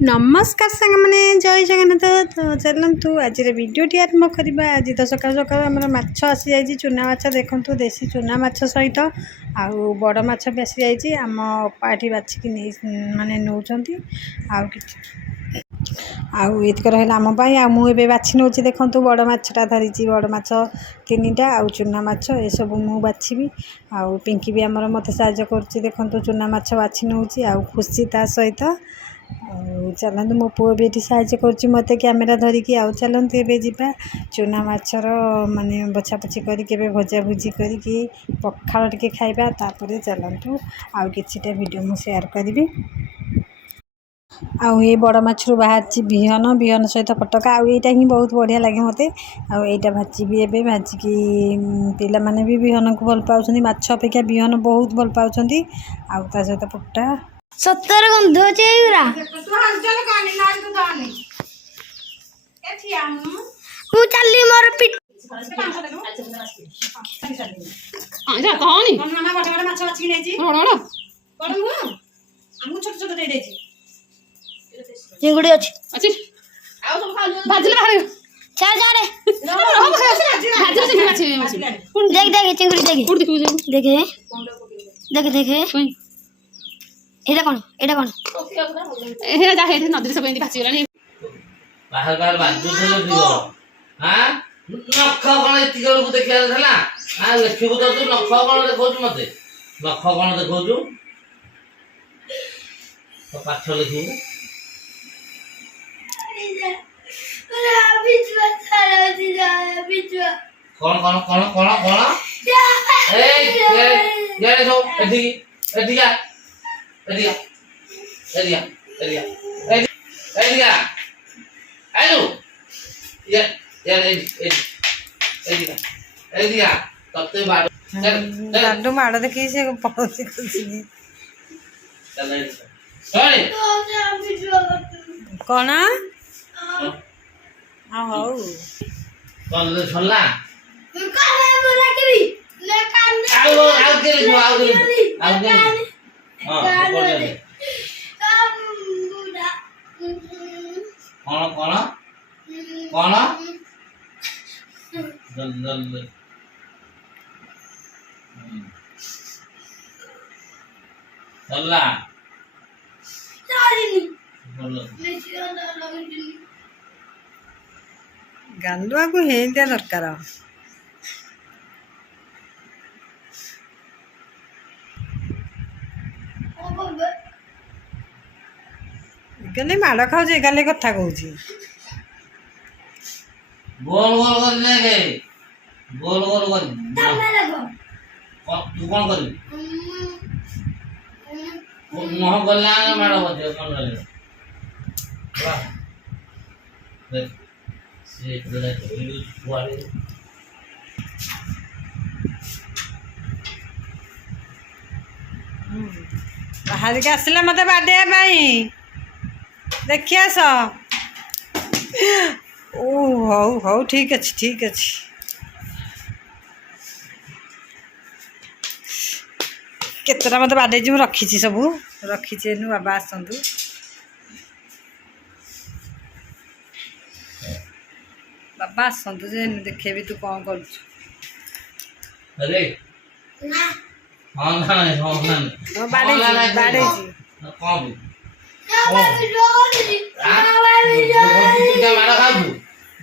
नमस्कार सांग मैंने जय जगन्नाथ। तो चलतु आज भिडटी आरंभ करवा। आज तो सकाल सकाल आम माछ आसी जाइए चूना माछ देखूँ देसी चूना माछ सहित आउ बड़ माछ भी आसी जाइए आम अपा ये बाछिकी नहीं माने नौ आउ इतक रहा आम मुझे बाछि नौ देखूँ बड़ माछटा धरी बड़ माछ 3टा आउ चूना माछ ये सब मु बाछी आउ पिंकी भी आमर मत साहय कर देखूँ चूना माछ बाछि नौ आउ खुशी ता सहित चलते मो पुओ भी ये साहय कर मत कैमेरा धरिकी आउ चलते एवं जा चूना माछर माने बछापछी करके भजा भुजी करके पखाल टे खाइबा तापर चलतु आउ किछिटा वीडियो मु शेयर करी। आउ ये बड़ माछरू बाहर बिहन बिहन सहित फटका आउ यहाँ ही बहुत बढ़िया लगे मत आउ यहाँ भाजी एवं भाजिकी पिला माने भी बिहन को भल पाँच माछ अपेक्षा बिहन बहुत भल पाँच आउ ता सहित फुटा सत्तर गंध मु चली मोर पिट चिंगुड़ी अच्छी अच्छी भाजले बाहर चल जा रे भाजले देख देख चिंगुड़ी देख देखे देखे देखे एटा कोन एटा जा हेठे नदी सब एंती भासी गलानी बाहर बाहर बाजू तो दियो हां नख कोन एति को देखिया थला हां लखिबु तो तू नख कोन देखौछु मते नख कोन देखौछु तो पाठ लिखिबु कौन कौन कौन कौन कौन ये सो एदिया आलू एदिया तत्ते बाड़ लाडू माड़ देखी से पड़ोसी खुशी चल सॉरी कौन हौ कौन छल्ला कौन कौन कौन जल जल छल्ला गालुआ को हेंदिया दरकार गले माड़ खाऊ गले कथा कहूँ गोल गोल कर ले गोल गोल कर तू कौन कर मुह गला माड़ बजे कौन करे वाह देख से इधर यूज वाले बाहर के आसला मत बाडे देखिए आस ओ हौ हौ ठीक अच्छे ठीक अच्छे केतटा मत बाडे जी रखी सब रखी बाबा आसतु बाबा आसतु जे देखे भी तू कौन कर बाड़े कौन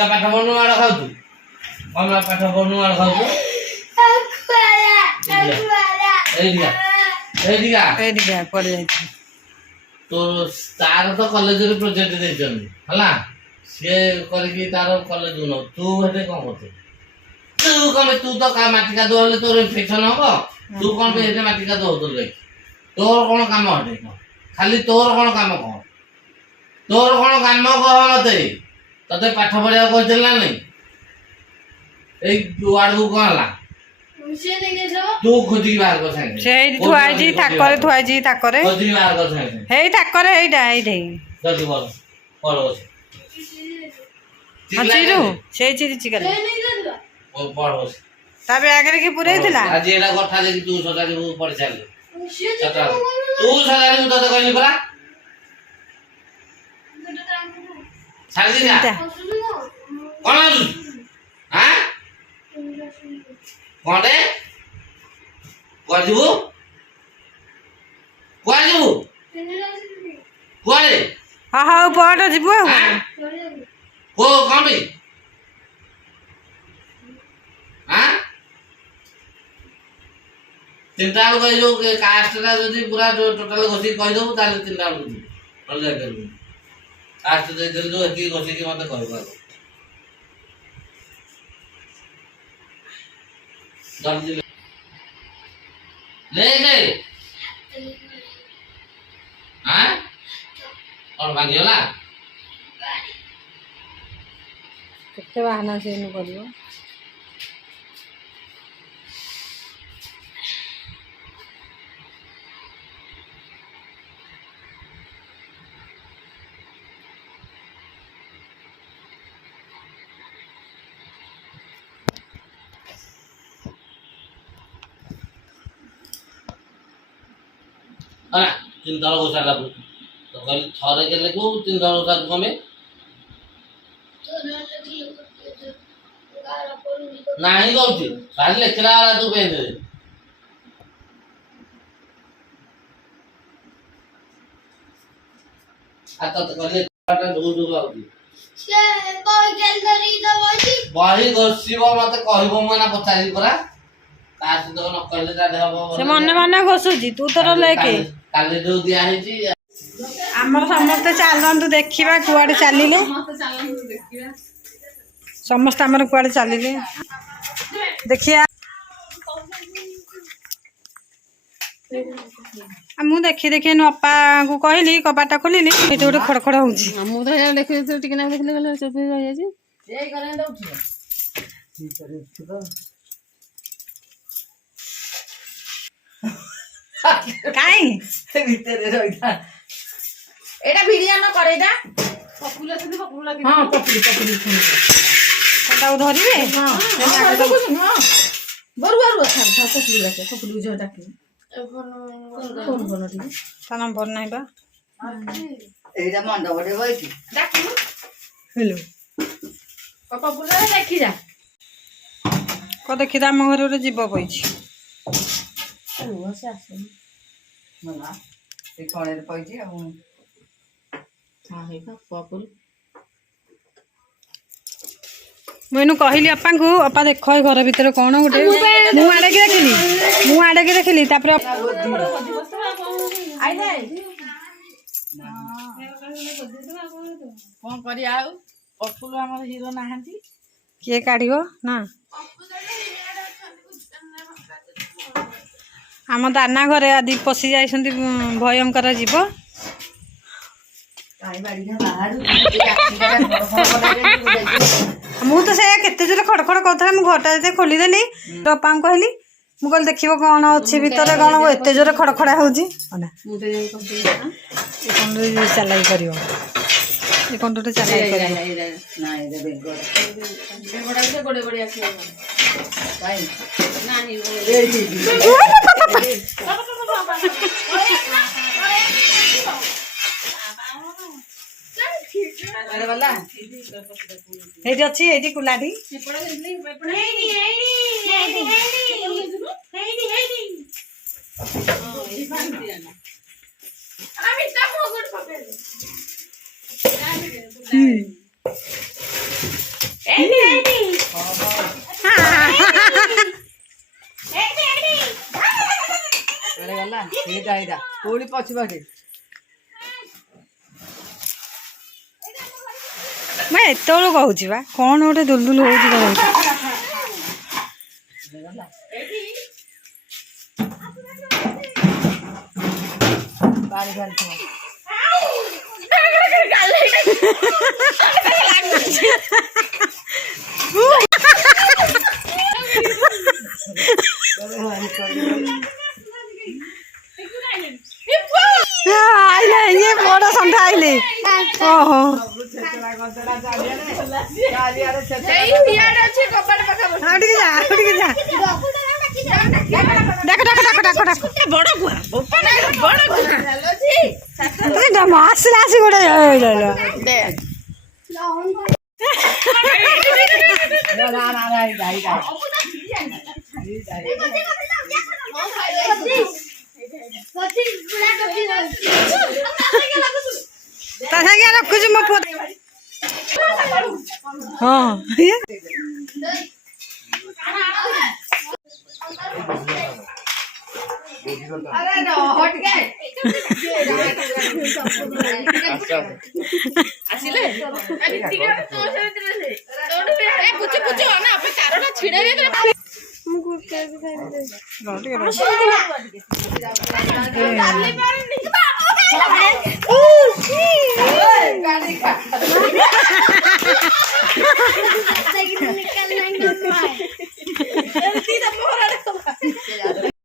पाठ पढ़ू माड़ खाऊ कम पाठ पढ़ू माड़ खाऊ तो तार तो कॉलेज रे प्रोजेक्ट देछन हला से करके तार कॉलेज न तू हेते कोन करते तू कम तू तो का माटी का दो हले तोर इन्फेक्शन हो तू कोन पे हेते माटी का दो तो ले तोर कोन काम हटे खाली तोर कोन काम कह तोर कोन काम कह मते तते पाठ पढ़िया कहला नै ए दुआर को कहला तू खोजी बाहर कर संगे से थुआई जी ठाकरे थुआई जी ठाकरे खोजी बाहर कर संगे हेई ठाकरे हेईडा हेईडे जल्दी बोल पढ़ो चिरू से चिरी चिकन ओ पढ़ो ता बैग रे की पुरे थिला आज एला गठा देखि तू सदा के पढ़ चाले तू सारा दिन तो कहली परा छाड़ दे जा कौन है हां कौन है कौन जीवो कुआरे हाँ हाँ पढ़ जीव को कौन भी हां तीनटा को जो कास्टटा जदी पूरा टोटल घोषी कहि दबु ताले तीनटा को नल जाय करबु कास्ट दे दिल जो एकी घोषी के मते कहबा जल्दी ले ले हां और भागी होला केते बहाना से न करियो अरे तीन दल घोषा लागू तो कहली थरे के लेको तीन दल घोषा कमे नहीं कहती खाली लेखला वाला तू पेन दे आता तो कहले टाटा ढू ढू आउती से कोई जल्दी दवाई बही घोषिबो मते कहबो मना पचारी परा तास तो न कहले ता देहबो से मन मन घोषुची तू तोर लेके काले जो दिया हेची आमर समस्ते चलतु देखा कुआडे चलिले समस्त आमर कुआडे चलिले देखिया मु देखी देखी अपा को कहली कपाटा खोलिली एटे गोटे खड़खड़ होउची मु तो देखि टिके ना देखले गले चुप हो जाय छी ए करे दउठी काई ভিতরে রইতা এটা ভিডিও না করে এটা पपुला से पपुला के हां पपड़ी पपड़ी कटाउ धरिबे हां हां बरु बरु था पपड़ी रखे पपड़ी जो डाके कोन कोन ठीक ता नंबर नाही बा এইটা মণ্ডপে বইছি ডাকি हेलो পপুলা দেখি যা को देखि ता हम घर रे जीव पइछि ও সে আসে না এই কোণের পইছি আর हां हे पपुल मुझे कहली अपा को अपा देख घर भीतर कौन गोटे मु आड़े की देखिली तापर आई नहीं कौन करिया पपुल हमर हीरो नाहंती किए काढ़ो ना आम दाना घरे आदि पशि जाइछन्ति भयंकर जीव मु तो से केते जोर खड़खड़ कहता मु घरटा जे खोलीदेली अपा कहली मु कहली देखिबो कौन अच्छी भीतर कौन एते जोर खड़खड़ा होउची अना मु तो जाई कंप्लीट ये कौन चलाई करियो ये कौन तो चलाई करियो ना ये बेगो बड़ा से बड़े बड़े आसी काई नानी ए जी अरे वाला एठी अछि एठी कुलाठी अरे वाला एटा एटा कोडी पछि बाटे मैं एतोलो कहूची बा कौन गोटे दुलदुल होउची कहूची पानी खान छो आइले ये बड़ा संधा आइले ओहो चालिया रे हट के जा ডাকো ডাকো ডাকো ডাকো ডাকো বড় গুয়া বড় গুয়া আসলে আসি গোটে ତା ସାଙ୍ଗେ ରଖୁଛି ମୋ ପୁଅ ହଁ ଆସିଲେ ପୁଚୁ ପୁଚୁ ନା ଆମେ କାରଟା ଛିଡେଇ ଦେଇଥିଲେ निकल नहीं